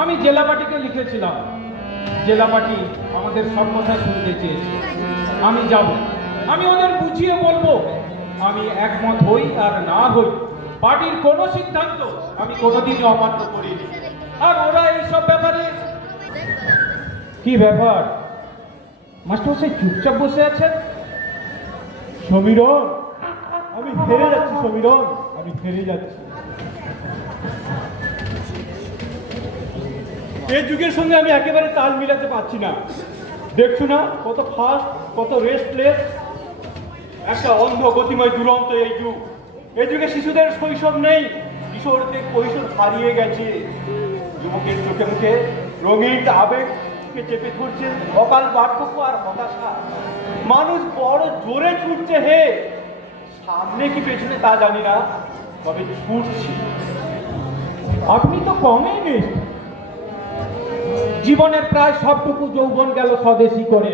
আমি জেলা পার্টিকে লিখেছিলাম, জেলা পার্টি আমাদের সব কথা শুনতে চেয়েছে। আমি যাব, আমি ওদের বুঝিয়ে বলবো আমি একমত হই আর না হই, পার্টির কোনো সিদ্ধান্ত আমি কোনোদিনই অমান্য করিনি। আর ওরা এইসব ব্যাপারে কি ব্যাপার মাস্টারমশাই চুপচাপ বসে আছেন? সমীরণ, আমি হেরে যাচ্ছি সমীরণ, আমি হেরে যাচ্ছি। এই যুগের সঙ্গে আমি একেবারে তাল মিলাতে পারছি না। দেখছো না কত ফাস্ট, কত রেস্টলেস, একটা অন্ধ গতিময় দুরন্ত এই যুগ। এই যুগে শিশুদের শৈশব নেই, কিশোরদের কৈশোর হারিয়ে গেছে। যুবকের চোখে মুখে রঙিন আবেগকে চেপে ধরছে অকাল বার্ধক্য আর হতাশা। মানুষ বড় জোরে ছুটছে, হে সামনে কি পেছনে তা জানি না, তবে ছুটছি। আপনি তো কমই মিস, জীবনের প্রায় সবটুকু যৌবন গেল স্বদেশী করে,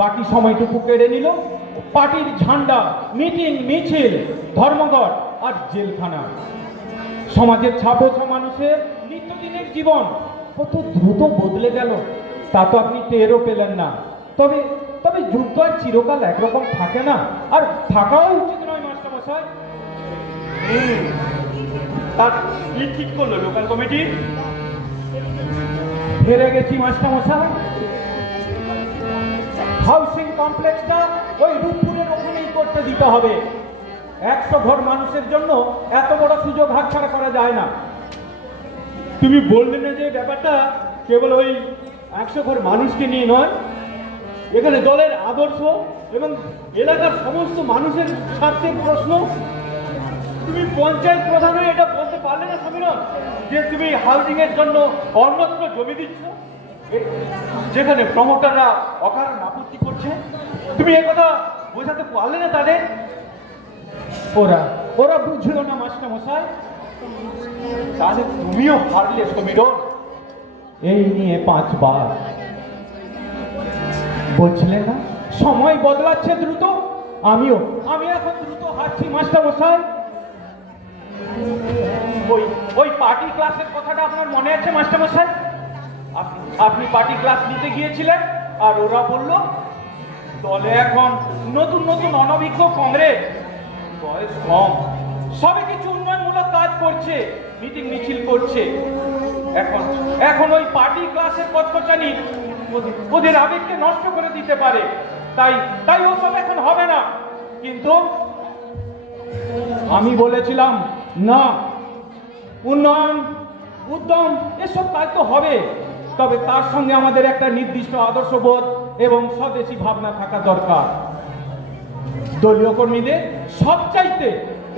বাকি সময়টুকু কেড়ে নিল পার্টির ঝান্ডা, মিটিং, মিছিল, ধর্মঘট আর জেলখানা। সমাজের ছাপোছা মানুষের নিত্যদিনের জীবন কত দ্রুত বদলে গেল তা তো আপনি টেরও পেলেন না। তবে তবে যুগ তো আর চিরকাল একরকম থাকে না, আর থাকাও উচিত নয় মাস্টারমশাই। তার কি ঠিক করলো লোকাল কমিটি? হেরে গেছি মাস্টারমশাই। হাউসিং কমপ্লেক্সটা ওই রূপপুরের ওখানেই করতে দিতে হবে। 100 ঘর মানুষের জন্য এত বড় সুযোগ হাতছাড়া করা যায় না। তুমি বললে না যে ব্যাপারটা কেবল ওই 100 ঘর মানুষকে নিয়ে নয়, এখানে দলের আদর্শ এবং এলাকার সমস্ত মানুষের স্বার্থের প্রশ্ন। তুমি পঞ্চায়েত প্রধান হয়ে এটা বলতে পারলে না সমীরণ, যে তুমি হাউজিং এর জন্য অন্যত্র জমি দিচ্ছ, যেখানে প্রমোটাররা অকারণ আপত্তি করছে? তুমি কথা বোঝাতে পারলে না তাদের? ওরা ওরা বুঝলো না মাস্টারমশাই। তাহলে তুমিও হারলে সমীরণ। এই নিয়ে 5 বার বলছিলেন না সময় বদলাচ্ছে দ্রুত, আমি এখন দ্রুত হারছি মাস্টারমশাই। ওই পার্টি ক্লাসের কথাটা আপনার মনে আছে মাস্টারমশাই? আপনি পার্টি ক্লাস নিতে গিয়েছিলেন আর ওরা বলল দলে এখন নতুন নতুন অনভিজ্ঞ কংগ্রেস, বয়স কম, সবে কিছু উন্নয়নমূলক কাজ করছে, মিটিং মিছিল করছে। এখন ওই পার্টি ক্লাসের কচকচানি ওদের আবেগকে নষ্ট করে দিতে পারে, তাই ওসব এখন হবে না। কিন্তু আমি বলেছিলাম না, উন্নয়ন, উদ্যম এসব কাজ তো হবে, তবে তার সঙ্গে আমাদের একটা নির্দিষ্ট আদর্শবোধ এবং স্বদেশী ভাবনা থাকা দরকার। দলীয় কর্মীদের সবচাইতে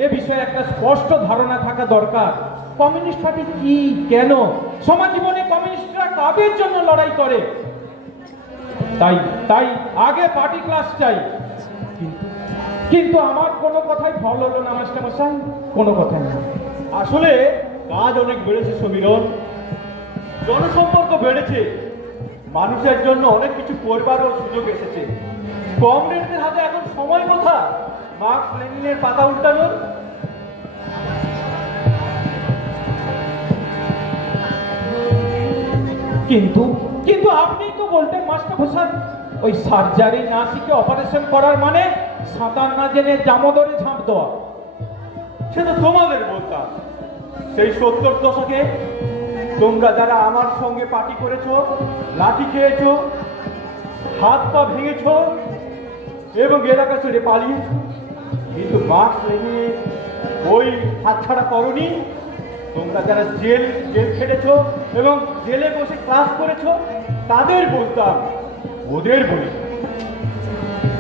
এ বিষয়ে একটা স্পষ্ট ধারণা থাকা দরকার। কমিউনিস্ট পার্টি কি, কেন, সমাজ জীবনে কমিউনিস্টরা কাদের জন্য লড়াই করে। তাই আগে পার্টি ক্লাস চাই। কিন্তু আমার কোনো কথাই ফল হলো না মাস্টারমশাই, কোনো কথা না। আসলে কাজ অনেক বেড়েছে সমীরণ, জনসম্পর্ক বেড়েছে, মানুষের জন্য অনেক কিছু করবারও সুযোগ এসেছে। কমরেডদের হাতে এখন সময় কোথা মার্কস লেনিনের পাতা উল্টানোর? কিন্তু আপনি তো বলতেন মাস্টারমশাই, ওই সার্জারি না শিখে অপারেশন করার মানে সাঁতার না জেনে জামদরে ঝাঁপ দেওয়া। সে তো তোমাদের বলতাম। সেই 70 দশকে তোমরা যারা আমার সঙ্গে পার্টি করেছ, লাঠি খেয়েছ, হাত পা ভেঙেছ এবং এলাকা ছেড়ে পালিয়েছ, কিন্তু মার্কস লেনিনের ওই হাতছাড়া করনি। তোমরা যারা জেল খেটেছ এবং জেলে বসে ক্লাস করেছ, তাদের বলতাম, ওদের বলি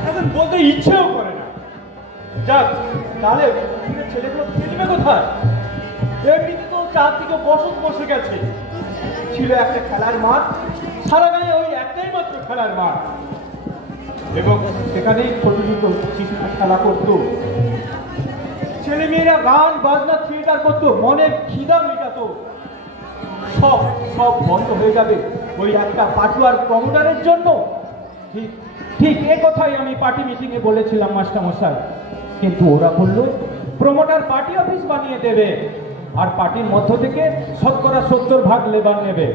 এখন বলতে ইচ্ছেও করে না। যাক, তাহলে ছেলেগুলো খেলবে কোথায়? এমনিতে তো চারদিকে বসত বসে গেছে। ছিল একটা খেলার মাঠ, সারা গায়ে ওই একটাই মাত্র খেলার মাঠ, এবং সেখানেই ছোট ছোট শিশুরা খেলা করত। ছেলেমেয়েরা গান বাজনা থিয়েটার করতো, মনের খিদা মেটাতো। সব বন্ধ হয়ে যাবে ওই একটা পাটুয়ার প্রমোটারের জন্য। ঠিক এ কথাই আমি পার্টি মিটিংয়ে বলেছিলাম মাস্টারমশাই, কিন্তু ওরা বলল প্রমোটার পার্টি অফিস বানিয়ে দেবে। আর পার্টির মধ্য থেকে 70% লেবার নেবে।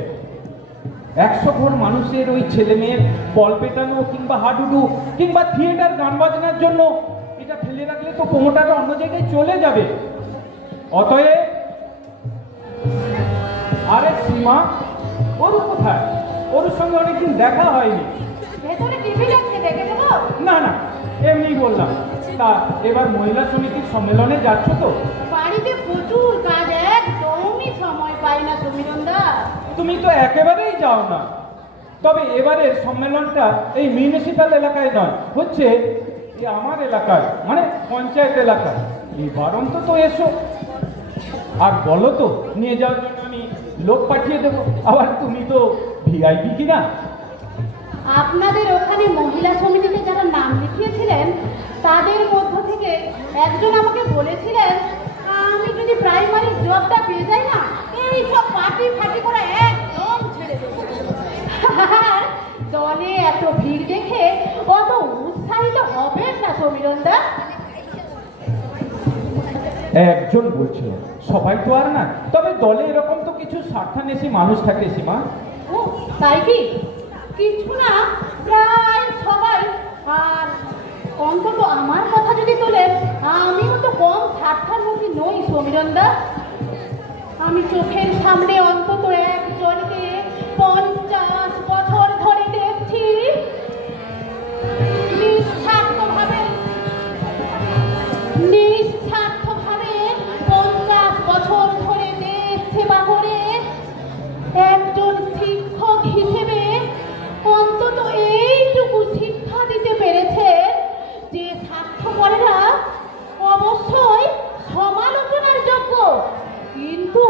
100 ঘর মানুষের ওই ছেলে মেয়ের বল পেটানো কিংবা হাডুডু কিংবা থিয়েটার গান বাজনার জন্য এটা ফেলে রাখলে তো প্রমোটাররা অন্য জায়গায় চলে যাবে। অতএব আরে সীমা, ওর কোথায়? ওর সঙ্গে অনেকদিন দেখা হয়নি। ভেতরে টিভি দেখছে, দেখে দেবো? না না, এমনি বললাম। তা এবার মহিলা সমিতির সম্মেলনে যাচ্ছ তো? বাড়িতে প্রচুর কাজ, একদমই সময় পাই না সমীরণদা। তুমি তো একেবারেই যাও না। তবে এবারের সম্মেলনটা এই মিউনিসিপ্যাল এলাকায় নয়, হচ্ছে এই আমার এলাকায়, মানে পঞ্চায়েত এলাকায়। এবার অন্তত এসো আর বলো তো, নিয়ে যাওয়ার জন্য আমি লোক পাঠিয়ে দেবো। আবার তুমি তো ভিআইপি কিনা। আপনাদের ওখানে মহিলা সমিতিতে যারা নাম লিখিয়েছিলেন তাদের মধ্য থেকে একজন আমাকে বলেছিলেন, আমি যদি প্রাইমারি জবটা পেয়ে যাই না, এই সব পার্টি ফাটি করে একদম ছেড়ে দেবো। আর দলে এত ভিড় দেখে অত উৎসাহিত হবেন না সমীরণদা। একজন বলছিল, সবাই তো আর না। তবে দলে এরকম তো কিছু স্বার্থান্বেষী মানুষ থাকে সীমা। ও তাই কি? কিছু না, প্রায় সবাই। আর অন্তত আমার কথা যদি তোলেন, আমিও তো কম স্বার্থান্বেষী নই সমীরণদা। আমি চোখের সামনে অন্তত একজনকে 50 বছর ধরে দেখছি নিঃস্বার্থভাবে 50 বছর ধরে দেশ সেবা করে একজন শিক্ষক হিসেবে অন্তত এইটুকু শিক্ষা দিতে পেরেছে যে স্বার্থপরেরা অবশ্যই সমালোচনার যোগ্য, কিন্তু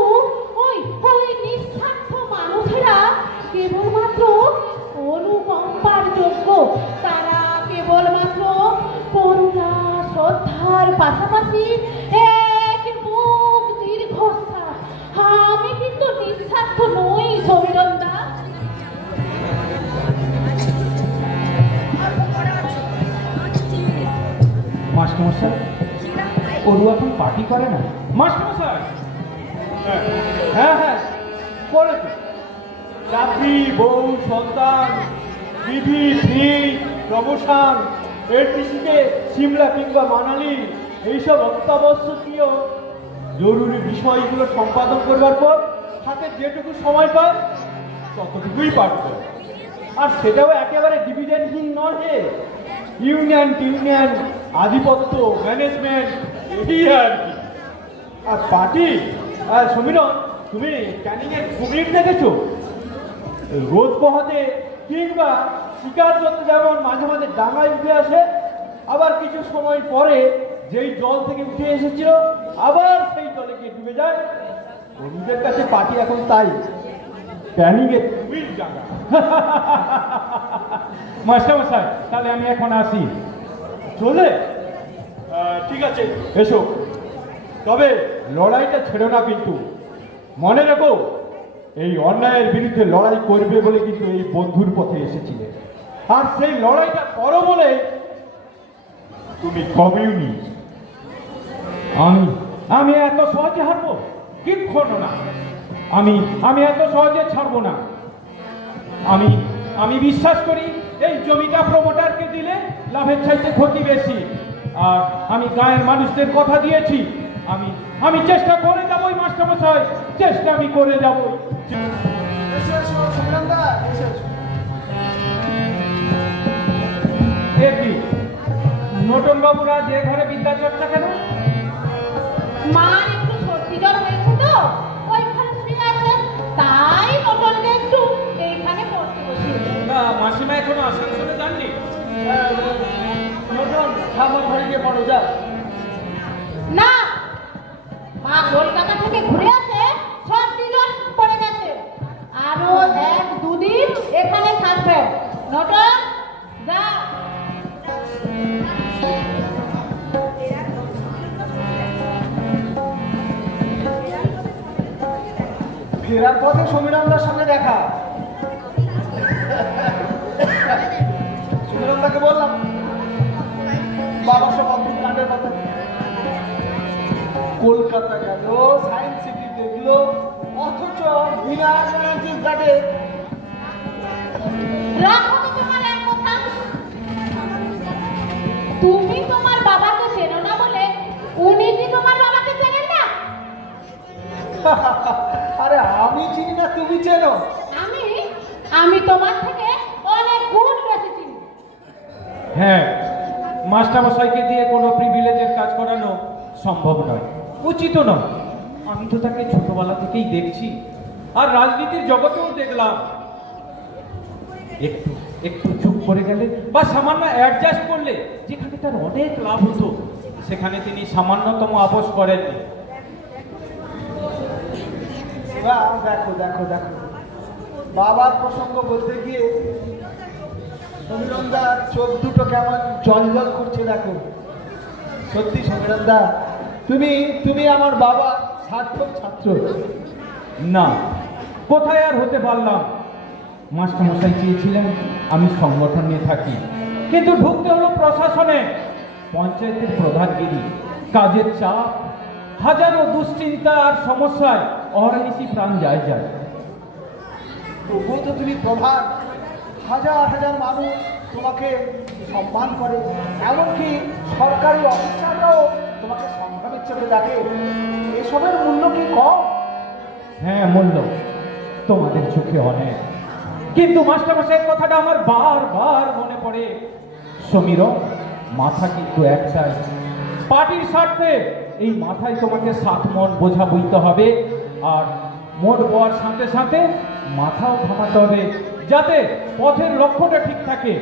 ওই নিঃস্বার্থ মানুষেরা কেবলমাত্র অনুকম্পার যোগ্য। তারা কেবলমাত্র করুণা শ্রদ্ধার পাশাপাশি এক বুক দীর্ঘশ্বাস। আমি কিন্তু নিঃস্বার্থ নই সমীরণদা। মাস্টারমশাই, ওরু এখন পার্টি করে না। মাস্টারমশাই, হ্যাঁ হ্যাঁ, করে তো। চাকরি, বউ, সন্তান, টিভি, ফ্রিজ, প্রমোশন, এলটিসিতে সিমলা কিংবা মানালি, এইসব অত্যাবশ্যকীয় জরুরি বিষয়গুলো সম্পাদন করবার পর হাতে যেটুকু সময় পায় ততটুকুই পাঠ করে। আর সেটাও একেবারে ডিভিডেন্ডহীন নয় যে ইউনিয়ন আধিপত্য, ম্যানেজমেন্ট, এই আর কি। আর পার্টি, সমীরণ, তুমি ক্যানিংয়ের কুমির দেখেছো? রোদ পোহাতে কিংবা শিকার করতে যেমন মাঝে মাঝে ডাঙায় উঠে আসে, আবার কিছু সময় পরে যেই জল থেকে উঠে এসেছিল আবার সেই জলে গিয়ে ডুবে যায়। কর্মীদের কাছে পার্টি এখন তাই, ক্যানিংয়ের কুমির ডাঙা। মাস্টারমশাই, তাহলে আমি এখন আসি। চলে? ঠিক আছে, এসো। তবে লড়াইটা ছেড়ো না কিন্তু। মনে রেখো, এই অন্যায়ের বিরুদ্ধে লড়াই করবে বলে কিন্তু এই বন্ধুর পথে এসেছিলে। আর সেই লড়াইটা করো বলে তুমি কমিউনিস্ট। আমি এত সহজে হারবো? কিচ্ছু না। আমি এত সহজে ছাড়বো না। আমি বিশ্বাস করি এই জমিটা প্রমোটারকে দিলে লাভের চাইতে ক্ষতি বেশি। আর আমি গায়ের মানুষদের কথা দিয়েছি, আমি চেষ্টা করে যাবোই মাস্টারমশাই, চেষ্টা আমি করে যাবই। দেখবি নটন বাবুরা যে ঘরে বিদ্যা চর্চা কেন? মা একটু সর্দি জ্বর হয়েছে তো ওইখানে শুয়ে আছে, তাই নটনকে একটু এইখানে পড়তে বসিয়েছে। না, মাসিমা এখনো আসানসোলে যাননি? নটন, ঠাকুর ঘরে গিয়ে পড়ো, যা। না, মা কলকাতা থেকে ঘুরে আসে, সর্দি জ্বর পড়ে গেছে, আরো 1-2 দিন এখানে থাকবে। নটন যা। ফেরার পথে সমীরণদার সঙ্গে দেখা। সমীরণদাকে বললাম বাবার সব অদ্ভুত কাণ্ডের কথা। কলকাতা গেল, সায়েন্স সিটি আছে। রাখো তো তোমার এক কথা। তুমি তোমার বাবাকে চেনো না বলে উনি কি তোমার বাবাকে চেনেন না? আরে আমি চিনি না, তুমি চেনো? আমি আমি তোমার থেকে অনেক গুণ বেশি চিনি। হ্যাঁ, মাস্টারমশাইকে দিয়ে কোনো প্রিভিলেজের কাজ করানো সম্ভব নয়, উচিত নয়। আমি তো তাকে ছোটবেলা থেকেই দেখছি, আর রাজনীতির জগতেও দেখলাম। একটু একটু চুপ করে গেলে বা সামান্য অ্যাডজাস্ট করলে যেখানে তার অনেক লাভ হতো, সেখানে তিনি সামান্যতম আপোষ করেননি। দেখো দেখো দেখো, বাবার প্রসঙ্গ বলতে গিয়ে সমীরণদার চোখ দুটো কেমন জল জল করছে দেখো। সত্যি সমীরণদা, তুমি তুমি আমার বাবা সার্থক ছাত্র। না, কোথায় আর হতে পারলাম। মাস্টারমশাই চেয়েছিলেন আমি সংগঠন নিয়ে থাকি, কিন্তু ঢুকতে হলো প্রশাসনে। পঞ্চায়েতের প্রধানগিরি, কাজের চাপ, হাজারো দুশ্চিন্তা আর সমস্যায় অহর্নিশি প্রাণ যায় যায়। তবুও তো তুমি প্রধান, হাজার হাজার মানুষ তোমাকে সম্মান করে, এমনকি সরকারি অফিসাররাও তোমাকে সংগ্রামের চোখে দেখে। এসবের মূল্য কি কম? হ্যাঁ, মূল্য তোমাদের চোখে অনেক, কিন্তু মাস্টারমশাইয়ের কথাটা আমার বারবার মনে পড়ে। সমীর, মাথা কিন্তু একটাই, পার্টির স্বার্থে এই মাথায় তোমাকে 7 মণ বোঝা বইতে হবে, আর মোট বওয়ার সাথে সাথে মাথাও থামাতে হবে, যাতে পথের লক্ষ্যটা ঠিক থাকে।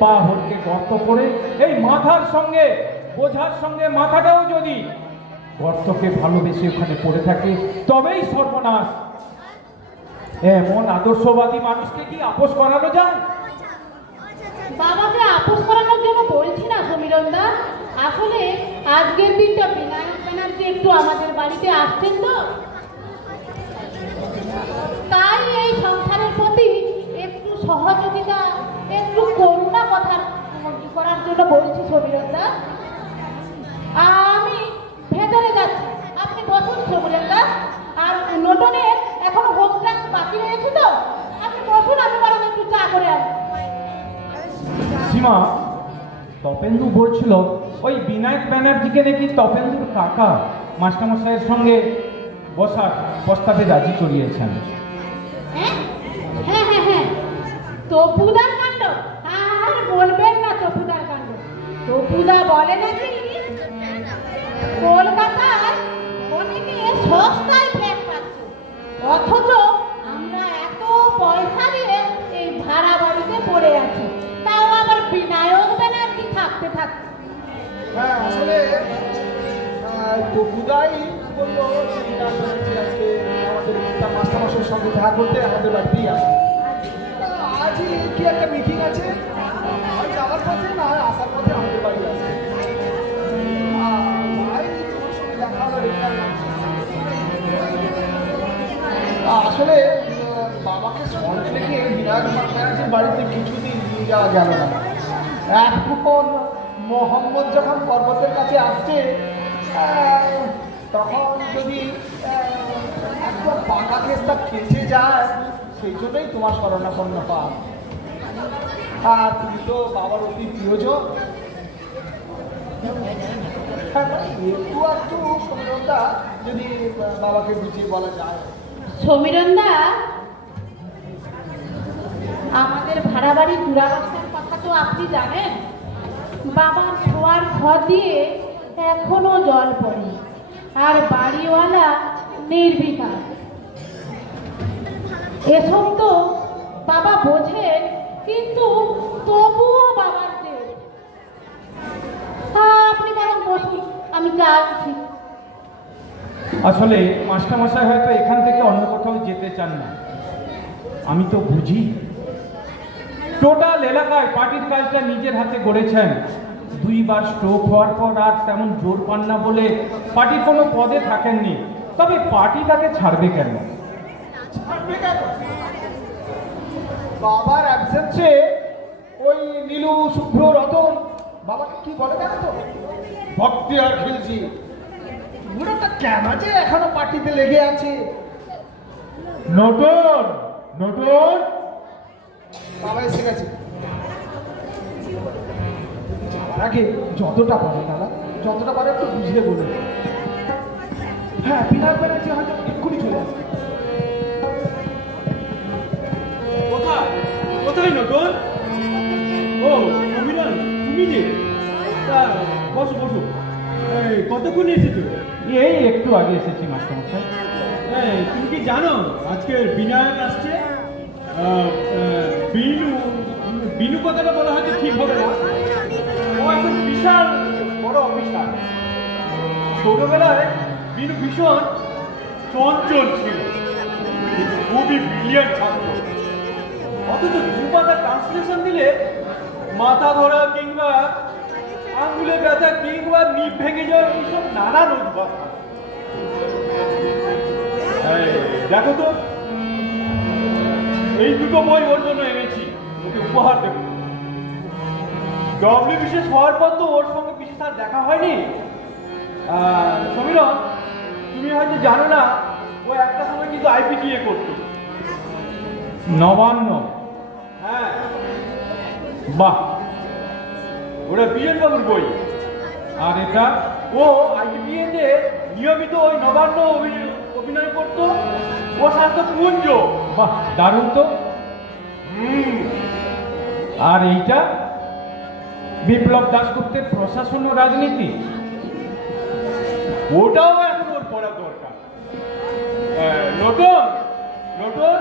পা হটকে গর্ত করে এই মাথার সঙ্গে বোঝার সঙ্গে মাথাটাও যদি গর্তকে ভালোবেসে ওখানে পড়ে থাকে, তবেই সর্বনাশ। এমন আদর্শবাদী মানুষকে কি আপোষ করানো যায়? বাবাকে আপোষ করানোর জন্য বলছি না সমীরণদা, আসলে আজকের দিনটা বিনায়ক ব্যানার্জি একটু আমাদের বাড়িতে আসছেন তো, তাই এই সংসারের প্রতি একটু সহযোগিতা, একটু করুণা করার জন্য বলছি সমীরণদা। আমি ভেতরে যাচ্ছি, আপনি বসুন সমীরণদা। আর নোটনের এখনো ভোগ ট্যাক্স বাকি রয়েছে তো, আপনি বসুন, আমি বরং একটু চা করে আনি। সীমা, তপেন্দু বলছিল ওই বিনায়ক ব্যানার্জিকে নাকি তপেন্দুর কাকা মাস্টারমশাইয়ের সঙ্গে বসার প্রস্তাবে রাজি করিয়েছেন। হ্যাঁ হ্যাঁ হ্যাঁ হ্যাঁ, তপুদার কাণ্ড আর বলবেন না। তপুদার কাণ্ড, তপুদা বলে নাকি কলকাতায় অনেকে সস্তায় ফ্ল্যাট পাচ্ছে, অথচ আমরা এত পয়সা দিয়ে এই ভাড়া বাড়িতে পড়ে আছি, তাও আবার বিনায়ক ব্যানার্জি থাকতে থাকতে। হ্যাঁ, আসলে তবুদাই বললো আজকে আমাদের মাস্টারমশাইয়ের সঙ্গে দেখা করতে আমাদের বাড়িতেই আসে। আজই কি একটা মিটিং আছে, আর যাওয়ার পথে না আসার পথে আমাদের বাড়ি আসে। ভাই তোমার সঙ্গে দেখা হলো, আসলে বাবাকে সঙ্গে রেখে বিনায়ক ব্যানার্জির বাড়িতে কিছুদিন নিয়ে যাওয়া গেল না। এখন মোহাম্মদ যখন পর্বতের কাছে আসছে, তখন যদি একদম পাকা কেসটা খেঁচে যায়, সেই জন্যই তোমার শরণাপন্ন পা। আর তুমি তো বাবার অতি প্রিয়জন। একটু একটু সমীরণদা যদি বাবাকে বুঝিয়ে বলা যায়। সমীরণদা, আমাদের ভাড়া বাড়ির দুরাবস্থার কথা তো আপনি জানেন। বাবার শোয়ার ঘর দিয়ে এখনো জল পড়ে, আর বাড়িওয়ালা নির্বিকার। এসব তো বাবা বোঝেন, কিন্তু তবুও বাবার যে। আপনি বরং বসুন, আমি যাচ্ছি। আসলে মাস্টারমশাই হয়তো এখান থেকে অন্য কোথাও যেতে চান না। আমি তো বুঝি, টোটাল এলাকায় পার্টির কাজটা নিজের হাতে গড়েছেন। 2 বার স্ট্রোক হওয়ার পর আর তেমন জোর পান না বলে পার্টির কোনো পদে থাকেননি। তবে পার্টি তাকে ছাড়বে কেন? ছাড়বে কেন? বাবার অ্যাবসেন্সে ওই নীলু, শুভ্র, রতন বাবাকে কি বলে জানো তো? ভক্তি আর খিলজি। বুড়োটা কেন যে এখনো পার্টিতে লেগে আছে? নটর, নতুন বাবা এসে গেছে। যাওয়ার আগে যতটা পারে দাদা, যতটা পারে একটু বুঝিয়ে বলুন। হ্যাঁ, বিনায়ক ব্যানার্জি হয়তো এক্ষুনি চলে আসবে। কোথায় কোথায় নতুন? ও অভিনয়, তুমি যে তা বসো বসো। এই কতক্ষণ এসেছো? এই একটু আগে এসেছি মাস্টারমশাই। তুমি কি জানো আজকের বিনায়ক আসছে? বিনু, বিনু কথাটা বলা হয়তো ঠিক হবে না। ও এখন বিশাল বড় অফিসার। ছোটবেলায় বিনু ভীষণ চঞ্চল ছিল, কিন্তু খুবই ব্রিলিয়ান্ট ছাত্র। অথচ দুপাতা ট্রান্সলেশন দিলে মাথা ধরা কিংবা আঙ্গুলে ব্যথা কিংবা নিপ ভেঙে যাওয়া এইসব নানান উদ্ভব। দেখো তো, এই দুটো বই ওর জন্য এনেছি, ওকে উপহার দেব। ডব্লিউ বিশেষ হওয়ার পর তো ওর সঙ্গে বিশেষ আর দেখা হয়নি। সমীরন, তুমি হয়তো জানো না, ও একটা সময় কিন্তু আইপিটিএ করতো। নবান্ন? হ্যাঁ, বাহ। ওটা বীরেন বাবুর বই। আর এটা? ও আইপিটিএ তে নিয়মিত ওই নবান্ন অভিনয় করতো। ও শাস্ত্র কুঞ্জ। বাহ, দারুণ তো। আর এইটা? বিপ্লব দাশগুপ্তের প্রশাসন ও রাজনীতি। ওটাও এখন ওর পড়া দরকার। নতুন নতুন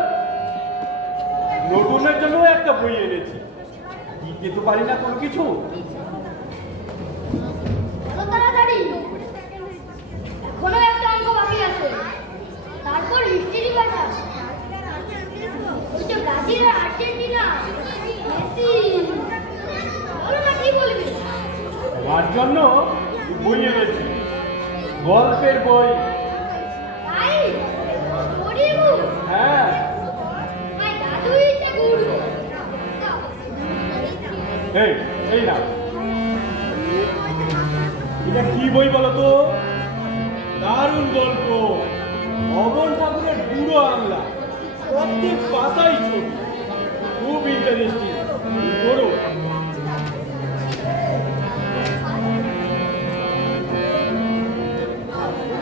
নতুনের জন্য একটা বই এনেছি। দিতে তো পারি না কোনো কিছু। এত তাড়াতাড়ি? এখনো একটা অঙ্ক বাকি আছে, তারপর হিস্ট্রি পাঠা। ওই যে ব্রাজিল আর আর্জেন্টিনা, মেসি, বলো না কি বলবি? আমার জন্য বই এনেছি, গল্পের বই। তাই? Story book? হ্যাঁ, মাই দাদু ইজ এ গুরু। এই এই না, এটা কি বই বলো তো? দারুণ গল্প, অমর ঠাকুরের বুড়ো আংলা, প্রত্যেক পাতাই ছবি, খুব ইন্টারেস্টিং। পড়ো।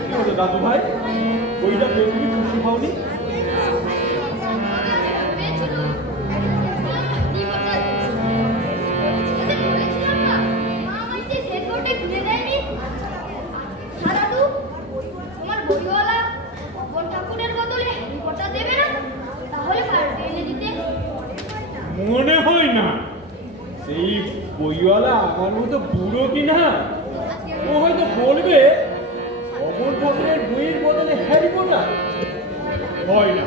কি হলো দাদু ভাই, বইটা পেয়ে তুমি খুশি পাওনি? মনে হয় না সেই বইওয়ালা আমার মতো বুড়ো কিনা। ও হয়তো বলবে অমর ঠাকুরের বইয়ের বদলে হ্যারি পটার। হয় না,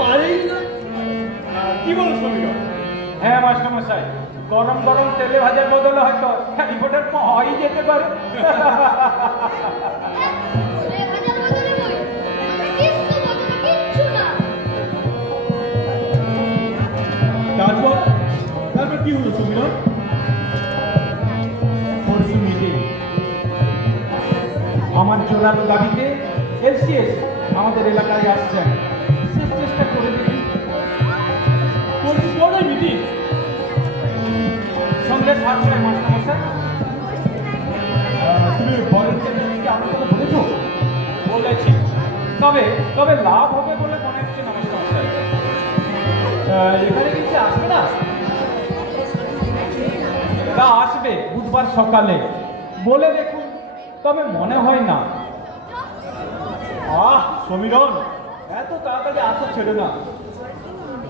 পারেই না। কি বলো সমীর? হ্যাঁ মাস্টারমশাই, গরম গরম তেলে ভাজার বদলে হয়তো হ্যারি পটার হয়ে যেতে পারে। তারপর তারপর কি হলো সমীর? পরশু মিটিং। আমার জোরালো দাবিতে এলসিএস আমাদের এলাকায় আসছেন। শেষ চেষ্টা করে দেখি। পরশু পরে মিটিং? সঙ্গে থাকবে মাস্টারমশাই। তুমি ভলেন্টিয়ার মিটিংকে আমার কথা বলেছো? বলেছি, তবে তবে লাভ হবে বলে মনে হচ্ছে না মাস্টারমশাই। এখানে কিছু আসবে না? তা আসবে বুধবার সকালে, বলে দেখুন, তবে মনে হয় না। সমীরন, এত তাড়াতাড়ি আসা ছেড়ে না।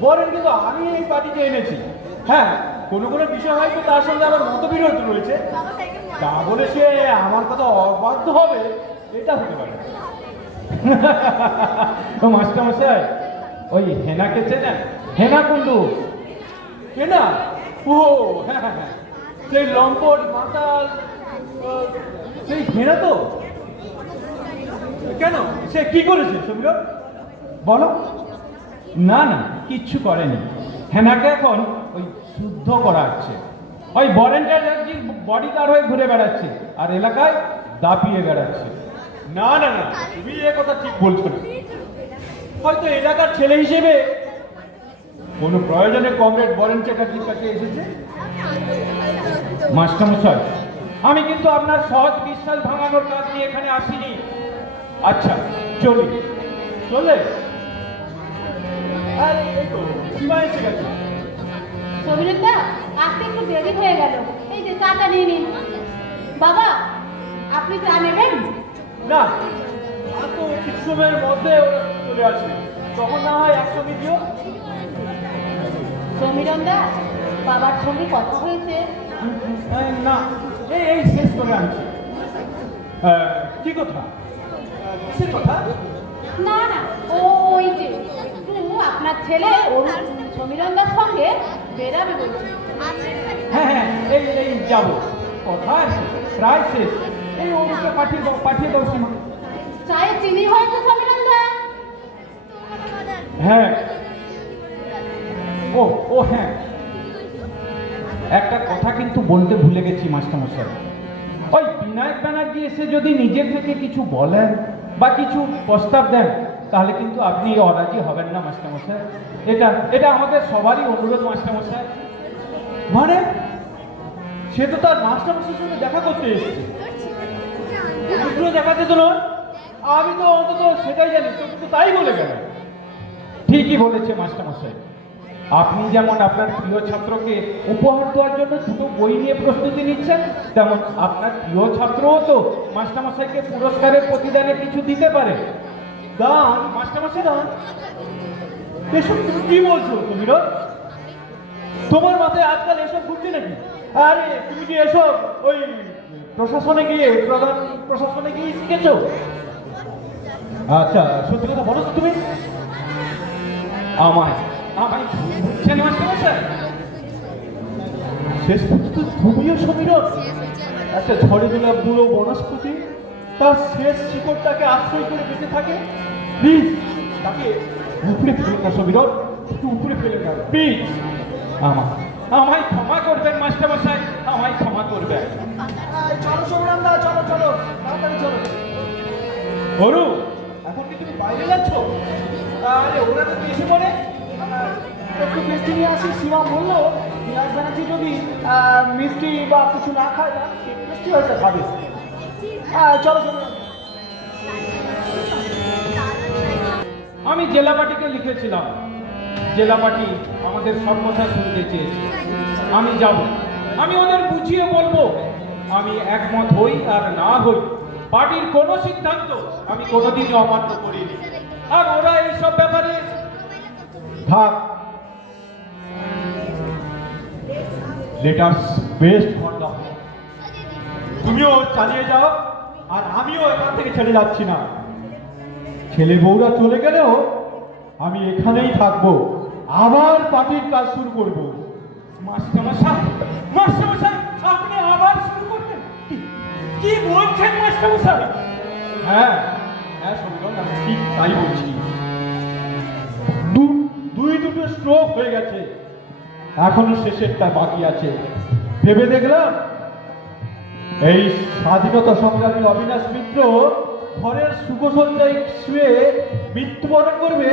বলেন, কিন্তু আমি এই পার্টিতে এনেছি। হ্যাঁ, কোনো কোনো বিষয় হয়তো তার সঙ্গে আমার মতবিরোধ রয়েছে, তা বলে সে আমার কথা অবাধ্য হবে এটা হতে পারে না। ও মাস্টারমশাই, ওই হেনাকে চেনেন? হেনা কুন্ডু। কেনা? ও হ্যাঁ হ্যাঁ হ্যাঁ, সেই লম্পট মাতাল, সেই ঘেরা তো। কেন, সে কি করেছে সমীরন? বলো। না না, কিচ্ছু করেনি। হেনাকে এখন ওই শুদ্ধ করা হচ্ছে। ওই ভলেন্টিয়ার বডিগার্ড হয়ে ঘুরে বেড়াচ্ছে আর এলাকায় দাপিয়ে বেড়াচ্ছে। না না না, তুমি এ কথা ঠিক বলছো না। হয়তো এলাকার ছেলে হিসেবে কোনো প্রয়োজনে কমরেড বরেন চ্যাটার্জির কাছে এসেছে? মাস্টারমশাই, আমি কিন্তু আপনার সহজ বিশ্বাস ভাঙানোর কাজ নিয়ে এখানে আসিনি। আচ্ছা, চলি। চলে আরে এই তো সীমা এসে গেছে। সমীরদা, আসতে একটু দেরি হয়ে গেল। এই যে চাটা নিয়ে নিন। বাবা, আপনি চা নেবেন? না, আর তো কিছু সময়ের মধ্যে ওরা চলে আসবে, তখন না হয় একসঙ্গে দিও। সমীরদা, বাবার সঙ্গে কথা হয়েছে? না, এই শেষ করে আনছি। কি কথা? কিসের কথা? না না, ওই যে একটু আপনার ছেলে সমীরদার সঙ্গে বেরাবে বলছে। হ্যাঁ হ্যাঁ, এই যাবো। কথা আছে, প্রায় শেষ। এই ওকে পাঠিয়ে দাও সীমা। চায়ে চিনি হয়েছে সমীরদা? হ্যাঁ, ও হ্যাঁ, একটা কথা কিন্তু বলতে ভুলে গেছি মাস্টারমশাই। ওই বিনায়ক ব্যানার্জি এসে যদি নিজের থেকে কিছু বলেন বা কিছু প্রস্তাব দেন, তাহলে কিন্তু আপনি অরাজি হবেন না মাস্টারমশাই। এটা আমাদের সবারই অনুরোধ মাস্টারমশাই। মানে সে তো তার মাস্টারমশাইয়ের সঙ্গে দেখা করতে এসেছে, এগুলো দেখাতে তো নয়। আমি তো অন্তত সেটাই জানি, তো কিন্তু তাই বলে গেল। ঠিকই বলেছে মাস্টারমশাই। আপনি যেমন আপনার প্রিয় ছাত্রকে উপহার দেওয়ার জন্য দুটো বই নিয়ে প্রস্তুতি নিচ্ছেন, তেমন আপনার প্রিয় ছাত্রও তো মাস্টারমশাইকে পুরস্কারের প্রতিদানে কিছু দিতে পারে। দান? মাস্টারমশাই দান? এসব তুমি কি বলছো সমীরন? তোমার মাথায় আজকাল এসব ঘুরছে নাকি? আরে তুমি কি এসব ওই প্রশাসনে গিয়ে প্রধান প্রশাসনে গিয়ে শিখেছো? আচ্ছা, সত্যি কথা বলো তো তুমি। আমায় বুঝছেন মাস্টারমশাই? শেষ পর্যন্ত তুমিও সমীরন, একটা ঝড়ে তোলা বুড়ো বনস্পতি তার শেষ শিকড়টাকে আশ্রয় করে বেঁচে থাকে। প্লিজ তাকে উপরে ফেলে না সমীরন, উপরে ফেলে না প্লিজ। আমায় ক্ষমা করবেন মাস্টারমশাই, আমায় ক্ষমা করবেন। চলো সমীরনদা, চলো চলো, তাড়াতাড়ি চলো। অরু, এখন কি তুমি বাইরে যাচ্ছ? আরে ওরা তো এসে পড়ে। একটু মিষ্টি নিয়ে আসি। সীমা বললো বিনায়ক ব্যানার্জি যদি মিষ্টি বা কিছু না খায় না, মিষ্টি হয়তো খাবে। চলো চলো। আমি জেলা পার্টিকে লিখেছিলাম, জেলা পার্টি আমাদের সব কথা শুনতে চেয়েছে। আমি যাব, আমি ওদের বুঝিয়ে বলবো। আমি একমত হই আর না হই, পার্টির কোনো সিদ্ধান্ত আমি কোনোদিনই অমান্য করিনি। আর ওরা এইসব ব্যাপারে থাক, let us best for the. তুমিও চালিয়ে যাও, আর আমিও এখান থেকে ছেড়ে যাচ্ছি না। ছেলে বউরা চলে গেলেও আমি এখানেই থাকবো, আবার পার্টির কাজ শুরু করবো। মাস্টারমশাই, আপনি আবার শুরু করবেন? কি বলছেন মাস্টারমশাই? হ্যাঁ হ্যাঁ সমীরন, আমি ঠিক তাই বলছি। দুটো স্ট্রোক হয়ে গেছে, এখনো শেষেরটা বাকি আছে। ভেবে দেখলাম এই স্বাধীনতা সংগ্রামী অবিনাশ মিত্র ঘরের সুখসজ্জায় শুয়ে মৃত্যুবরণ করবে,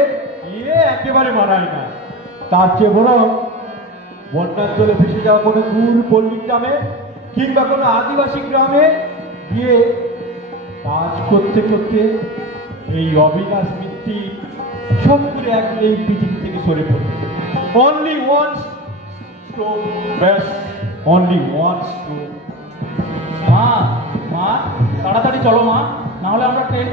একেবারে মানায় না। তার চেয়ে বরং বন্যার জলে ভেসে যাওয়া কোনো দূর পল্লী গ্রামে কিংবা কোনো আদিবাসী গ্রামে গিয়ে কাজ করতে করতে এই অবিনাশ মিত্তি সব করে একদিন এই পৃথিবী থেকে সরে পড়বে। অনলি ওয়ান্স স্ট্রোক, ব্যাস, অনলি ওয়ান্স স্ট্রোক। মা তাড়াতাড়ি চলো মা, না হলে আমরা ট্রেন।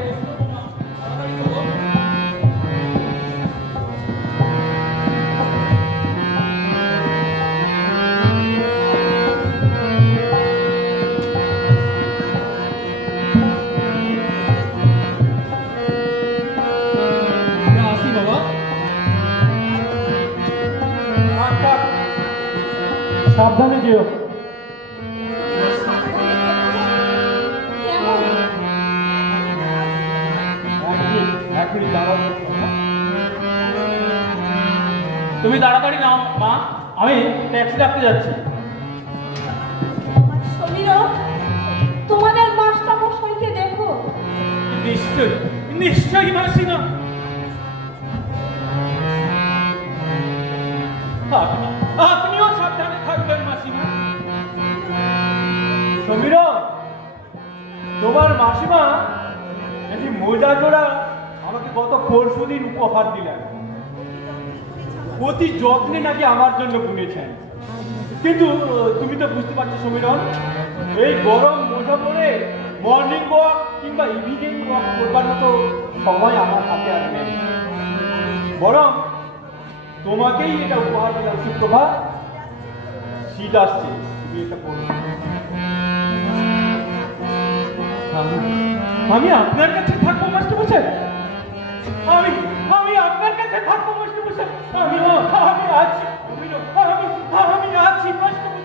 আসি বাবা। সাবধানে যেও। তুমি তাড়াতাড়ি নাও মা, আমি ট্যাক্সি ডাকতে যাচ্ছি। সমীরন, তোমাদের মাস্টারমশাইকে দেখো। নিশ্চয়ই মাসি না। জোড়া আমাকে গত পরশুদিন উপহার দিলেন। অতি যত্নে নাকি আমার জন্য বুনেছেন। কিন্তু তুমি তো বুঝতে পারছো সমীরণ, এই গরম মোজা পরে মর্নিং ওয়াক কিংবা ইভিনিং ওয়াক করবার মতো সময় আমার হাতে আর নেই। বরং তোমাকেই এটা উপহার দিলাম সুপ্রভা। শীত আসছে, তুমি এটা করো। আমি আপনার কাছে থাকবো মাস্টারমশাই, আমি আপনার কাছে থাকবো মাস্টারমশাই। আমি আছি, আমি আছি মাস্টারমশাই।